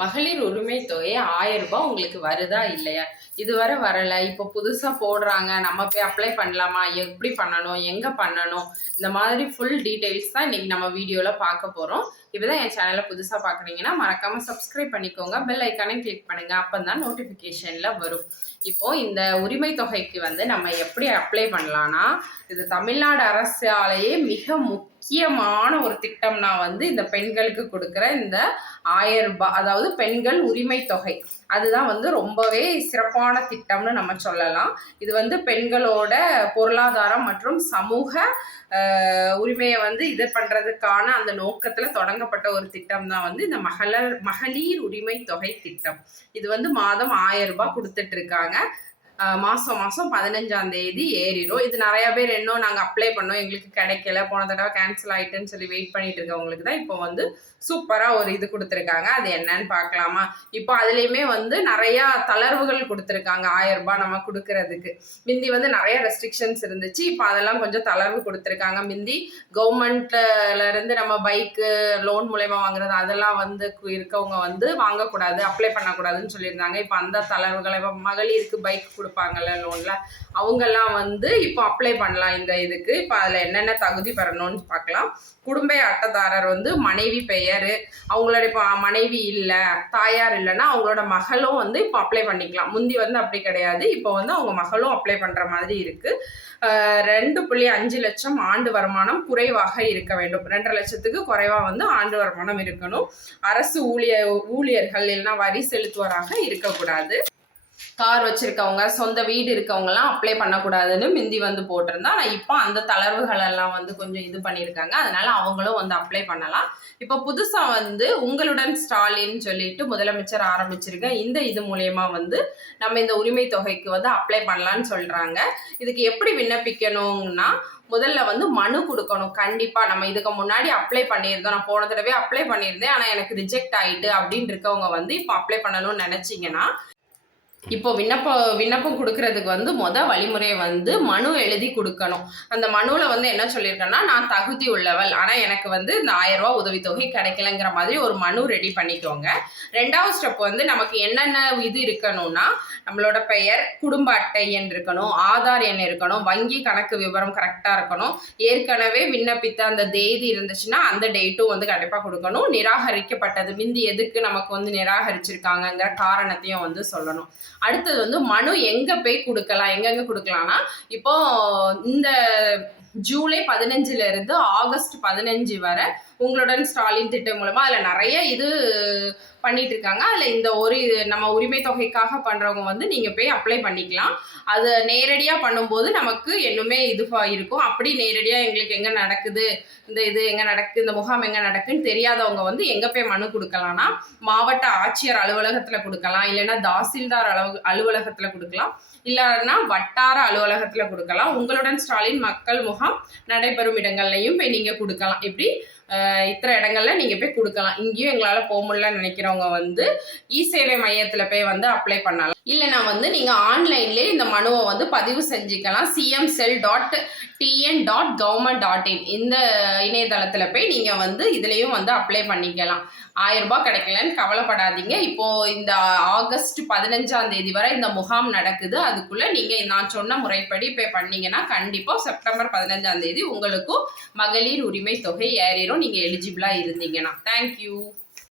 மகளிர் உரிமை தொகை ஆயிரம் ரூபாய் உங்களுக்கு வருதா இல்லையா? இதுவரை வரல. இப்போ புதுசாக போடுறாங்க. நம்ம போய் அப்ளை பண்ணலாமா? எப்படி பண்ணணும்? எங்கே பண்ணணும்? இந்த மாதிரி ஃபுல் டீட்டெயில்ஸ் தான் இன்றைக்கி நம்ம வீடியோவில் பார்க்க போகிறோம் இப்போ தான் என் சேனலை புதுசாக பார்க்குறீங்கன்னா மறக்காமல் சப்ஸ்கிரைப் பண்ணிக்கோங்க. பெல் ஐக்கானே கிளிக் அப்போ தான் நோட்டிஃபிகேஷனில் வரும். இப்போது இந்த உரிமை தொகைக்கு வந்து நம்ம எப்படி அப்ளை பண்ணலான்னா இது தமிழ்நாடு அரசாலேயே மிக முக்கிய முக்கியமான ஒரு திட்டம்னா வந்து இந்த பெண்களுக்கு கொடுக்குற இந்த ஆயிரம் ரூபாய் அதாவது பெண்கள் உரிமை தொகை. அதுதான் வந்து ரொம்பவே சிறப்பான திட்டம்னு நம்ம சொல்லலாம். இது வந்து பெண்களோட பொருளாதாரம் மற்றும் சமூக உரிமையை வந்து இது பண்ணுறதுக்கான அந்த நோக்கத்தில் தொடங்கப்பட்ட ஒரு திட்டம் தான் வந்து இந்த மகளர் மகளிர் உரிமை தொகை திட்டம். இது வந்து மாதம் ஆயிரம் ரூபாய் கொடுத்துட்டு இருக்காங்க. மாதம் மாசம் மாசம் பதினஞ்சாம் தேதி ஏறிடும். இது நிறைய பேர் இன்னும் நாங்க அப்ளை பண்ணோம். எங்களுக்கு கிடைக்கல. போன தடவை கேன்சல் ஆயிட்டுன்னு சொல்லி வெயிட் பண்ணிட்டு இருக்கவங்களுக்கு தான் இப்போ வந்து சூப்பரா ஒரு இது கொடுத்துருக்காங்க. அது என்னன்னு பார்க்கலாமா? இப்போ அதுலயுமே வந்து நிறைய தளர்வுகள் கொடுத்துருக்காங்க. ஆயிரம் ரூபாய் நம்ம கொடுக்கறதுக்கு. மிந்தி வந்து நிறைய ரெஸ்ட்ரிக்ஷன்ஸ் இருந்துச்சு. இப்போ அதெல்லாம் கொஞ்சம் தளர்வு கொடுத்துருக்காங்க. மிந்தி கவர்மெண்ட்ல இருந்து நம்ம பைக்கு லோன் மூலயமா வாங்குறது அதெல்லாம் வந்து இருக்கவங்க வந்து வாங்கக்கூடாது அப்ளை பண்ணக்கூடாதுன்னு சொல்லியிருந்தாங்க. இப்போ அந்த தளர்வுகளை இப்போ மகளிருக்கு பைக் கொடுப்பாங்கல்ல லோன்ல அவங்கெல்லாம் வந்து இப்போ அப்ளை பண்ணலாம் இந்த இதுக்கு. இப்போ அதில் என்னென்ன தகுதி பெறணும்னு பார்க்கலாம். குடும்ப அட்டைதாரர் வந்து மனைவி பெயர். அவங்களோட இப்போ மனைவி இல்லை தாயார் இல்லைன்னா அவங்களோட மகளும் வந்து இப்போ அப்ளை பண்ணிக்கலாம். முந்தி வந்து அப்படி கிடையாது. இப்போ வந்து அவங்க மகளும் அப்ளை பண்ணுற மாதிரி இருக்குது ரெண்டு புள்ளி அஞ்சு லட்சம் ஆண்டு வருமானம் குறைவாக இருக்க வேண்டும். ரெண்டரை லட்சத்துக்கு குறைவாக வந்து ஆண்டு வருமானம் இருக்கணும். அரசு ஊழியர் ஊழியர்கள் இல்லைன்னா வரி செலுத்துவராக இருக்கக்கூடாது. கார் வச்சிருக்கவங்க சொந்த வீடு இருக்கவங்கலாம் அப்ளை பண்ணக்கூடாதுன்னு மிந்தி வந்து போட்டிருந்தா ஆனால் இப்போ அந்த தளர்வுகள் எல்லாம் வந்து கொஞ்சம் இது பண்ணியிருக்காங்க அதனால அவங்களும் வந்து அப்ளை பண்ணலாம். இப்போ புதுசாக வந்து உங்களுடன் ஸ்டாலின் சொல்லிட்டு முதலமைச்சர் ஆரம்பிச்சிருக்க இந்த இது மூலயமா வந்து நம்ம இந்த உரிமை தொகைக்கு வந்து அப்ளை பண்ணலாம்னு சொல்றாங்க. இதுக்கு எப்படி விண்ணப்பிக்கணும்னா முதல்ல வந்து மனு கொடுக்கணும். கண்டிப்பா நம்ம இதுக்கு முன்னாடி அப்ளை பண்ணியிருந்தோம். நான் போன தடவை அப்ளை பண்ணியிருந்தேன். ஆனா எனக்கு ரிஜெக்ட் ஆயிட்டு அப்படின்னு இருக்கவங்க வந்து இப்போ அப்ளை பண்ணணும்னு நினைச்சீங்கன்னா இப்போ விண்ணப்பம் விண்ணப்பம் கொடுக்கறதுக்கு வந்து மொதல் வழிமுறையை வந்து மனு எழுதி கொடுக்கணும். அந்த மனுவில் வந்து என்ன சொல்லியிருக்கேன்னா நான் தகுதி உள்ளவள். ஆனால் எனக்கு வந்து இந்த ஆயிரம் உதவித்தொகை கிடைக்கலங்கிற மாதிரி ஒரு மனு ரெடி பண்ணிக்கோங்க. ரெண்டாவது ஸ்டெப் வந்து நமக்கு என்னென்ன இது இருக்கணும்னா நம்மளோட பெயர் குடும்ப அட்டை எண் இருக்கணும் ஆதார் எண் இருக்கணும் வங்கி கணக்கு விவரம் கரெக்டாக இருக்கணும். ஏற்கனவே விண்ணப்பித்த அந்த தேதி இருந்துச்சுன்னா அந்த டேட்டும் வந்து கண்டிப்பாக கொடுக்கணும். நிராகரிக்கப்பட்டது மிந்தி எதுக்கு நமக்கு வந்து நிராகரிச்சிருக்காங்கங்கிற காரணத்தையும் வந்து சொல்லணும். அடுத்தது வந்து மனு எங்க போய் கொடுக்கலாம் எங்கெங்க கொடுக்கலாம்னா இப்போ இந்த ஜூலை பதினஞ்சுல இருந்து ஆகஸ்ட் பதினஞ்சு வரை உங்களுடன் ஸ்டாலின் திட்டம் மூலமா அதுல நிறைய இது பண்ணிட்டு இருக்காங்க அதுல இந்த ஒரு நம்ம உரிமை தொகைக்காக பண்றவங்க வந்து நீங்க போய் அப்ளை பண்ணிக்கலாம். அது நேரடியா பண்ணும்போது நமக்கு இன்னுமே இது இருக்கும். அப்படி நேரடியா எங்களுக்கு எங்க நடக்குது? இந்த இது எங்க நடக்கு இந்த முகாம் எங்க நடக்குன்னு தெரியாதவங்க வந்து எங்க போய் மனு கொடுக்கலாம்னா மாவட்ட ஆட்சியர் அலுவலகத்துல கொடுக்கலாம். இல்லைன்னா தாசில்தார் அலுவ அலுவலகத்துல கொடுக்கலாம். இல்லைன்னா வட்டார அலுவலகத்துல கொடுக்கலாம். உங்களுடன் ஸ்டாலின் மக்கள் முகாம் நடைபெறும் இடங்கள்லையும் போய் நீங்கள் கொடுக்கலாம். இப்படி இத்தனை இடங்கள்ல நீங்க போய் கொடுக்கலாம். இங்கேயும் எங்களால் போக முடியலன்னு நினைக்கிறவங்க வந்து இ சேவை மையத்தில் போய் வந்து அப்ளை பண்ணலாம். இல்லைனா வந்து நீங்கள் ஆன்லைன்லேயே இந்த மனுவை வந்து பதிவு செஞ்சுக்கலாம். CM cell dot TN dot government dot in இந்த இணையதளத்தில் போய் நீங்கள் வந்து இதுலேயும் வந்து அப்ளை பண்ணிக்கலாம். ஆயிரம் ரூபாய் கிடைக்கலன்னு கவலைப்படாதீங்க. இப்போ இந்த ஆகஸ்ட் பதினஞ்சாம் தேதி வரை இந்த முகாம் நடக்குது. அதுக்குள்ள நீங்க நான் சொன்ன முறைப்படி பே பண்ணீங்கன்னா கண்டிப்பாக செப்டம்பர் பதினஞ்சாம் தேதி உங்களுக்கும் மகளிர் உரிமை தொகை ஏறிடும் நீங்க எலிஜிபிளா இருந்தீங்கன்னா. தேங்க்யூ